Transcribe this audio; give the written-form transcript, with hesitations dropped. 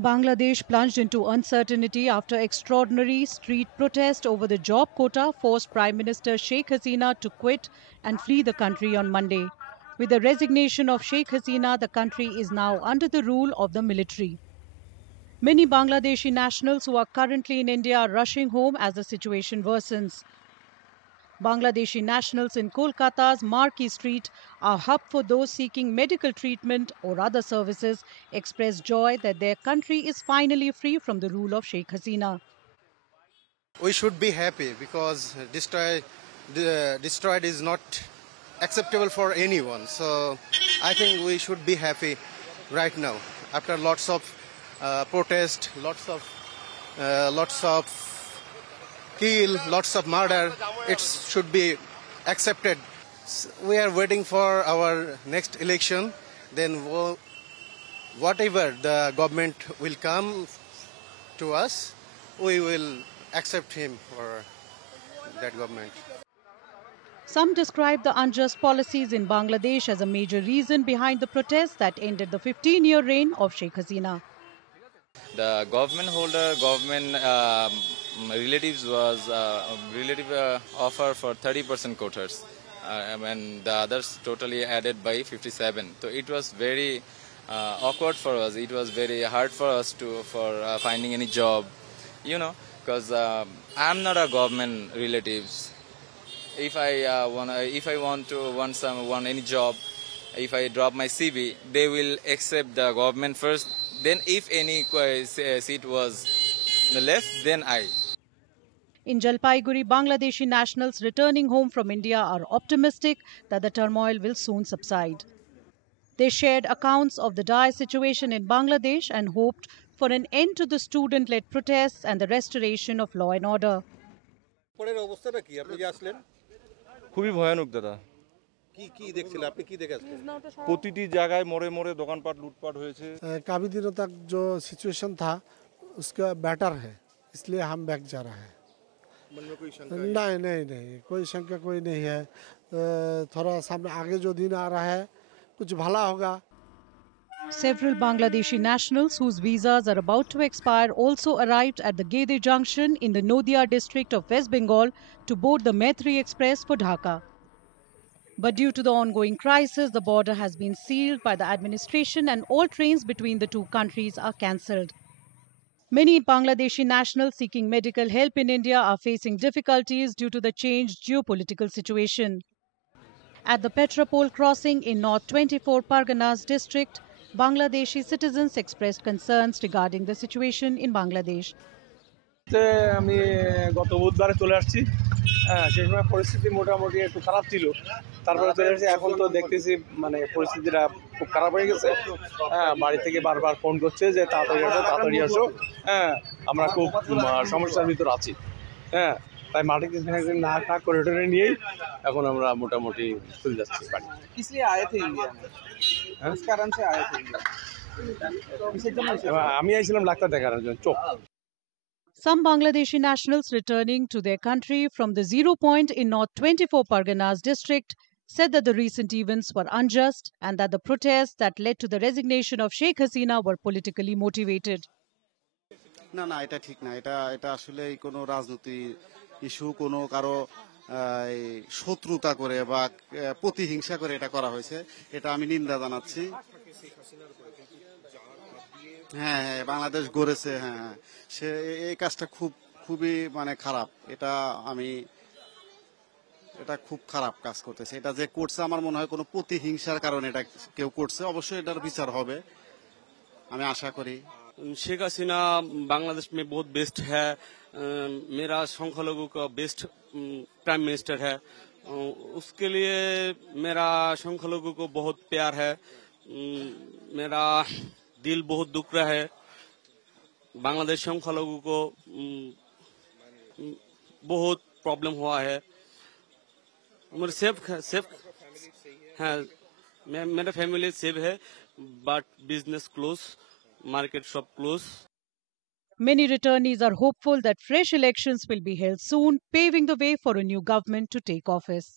Bangladesh plunged into uncertainty after extraordinary street protest over the job quota forced Prime Minister Sheikh Hasina to quit and flee the country on Monday. With the resignation of Sheikh Hasina, the country is now under the rule of the military. Many Bangladeshi nationals who are currently in India are rushing home as the situation worsens. Bangladeshi nationals in Kolkata's Marquee Street, a hub for those seeking medical treatment or other services, express joy that their country is finally free from the rule of Sheikh Hasina. We should be happy because destroyed is not acceptable for anyone. So I think we should be happy right now after lots of protest, lots of kill, lots of murder. It should be accepted. We are waiting for our next election. Then whatever the government will come to us, we will accept him or that government. Some describe the unjust policies in Bangladesh as a major reason behind the protests that ended the 15-year reign of Sheikh Hasina. The government relatives was relative offer for 30% quotas, and the others totally added by 57. So it was very awkward for us. It was very hard for us for finding any job, because I'm not a government relatives. If I want any job, if I drop my CV, they will accept the government first. Then if any seat was left, then I. In Jalpaiguri, Bangladeshi nationals returning home from India are optimistic that the turmoil will soon subside. They shared accounts of the dire situation in Bangladesh and hoped for an end to the student-led protests and the restoration of law and order. খুবই ভয়ানক দাদা কি দেখছিলেন আপনি কি দেখেছেন প্রতিটি জায়গায় মোড়ে মোড়ে দোকানপাট লুটপাট হয়েছে काफी दिनों तक जो सिचुएशन था उसका बेटर है इसलिए हम बैक जा रहे हैं मन में कोई शंका नहीं नहीं नहीं कोई शंका कोई नहीं है थोड़ा सामने आगे जो दिन आ रहा है कुछ भला होगा. Several Bangladeshi nationals whose visas are about to expire also arrived at the Gede Junction in the Nodia district of West Bengal to board the Maitri Express for Dhaka. But due to the ongoing crisis, the border has been sealed by the administration and all trains between the two countries are cancelled. Many Bangladeshi nationals seeking medical help in India are facing difficulties due to the changed geopolitical situation. At the Petropol crossing in North 24 Parganas district, Bangladeshi citizens expressed concerns regarding the situation in Bangladesh. আমি গত বুধবারে চলে আসছি সেই সময় পরিস্থিতি মোটামুটি একটু খারাপ ছিল তারপরে চলে আসছি এখন তো দেখতেছি মানে পরিস্থিতিটা খুব খারাপ হয়ে গেছে বাড়ি থেকে বারবার ফোন করছে যে তাড়াতাড়ি আসো আমরা খুব সমস্যার ভিতর আছি তাই মাটি না করিডোরে নিয়েই এখন আমরা মোটামুটি চলে যাচ্ছি বাড়ি আমি আইছিলাম ডাক্তার দেখানোর জন্য চোখ. Some Bangladeshi nationals returning to their country from the zero point in North 24 Parganas district said that the recent events were unjust and that the protests that led to the resignation of Sheikh Hasina were politically motivated. না না এটা ঠিক না এটা আসলে কোনো রাজনীতি issue কোনো কারো শত্রুতা করে বা প্রতিহিংসা করে এটা করা হয়েছে এটা আমি নিন্দা জানাচ্ছি. হ্যাঁ বাংলাদেশ গড়েছে হ্যাঁ সে এই কাজটা খুবই মানে খারাপ এটা খুব খারাপ কাজ করতেছে এটা যে করছে আমার মনে হয় কোনো প্রতিহিংসার কারণে এটা কেউ করছে অবশ্যই এটার বিচার হবে আমি আশা করি. शेख हसीना बांग्लादेश में बहुत बेस्ट है मेरा संख्यालघु का बेस्ट प्राइम मिनिस्टर है उसके लिए मेरा संख्यालघु को बहुत प्यार है मेरा दिल बहुत दुख रहा है बांग्लादेश संख्यालघु को बहुत प्रॉब्लम हुआ है मेरे सेफ है मेरा फैमिली सेफ है but business close market shop close. Many returnees are hopeful that fresh elections will be held soon, paving the way for a new government to take office.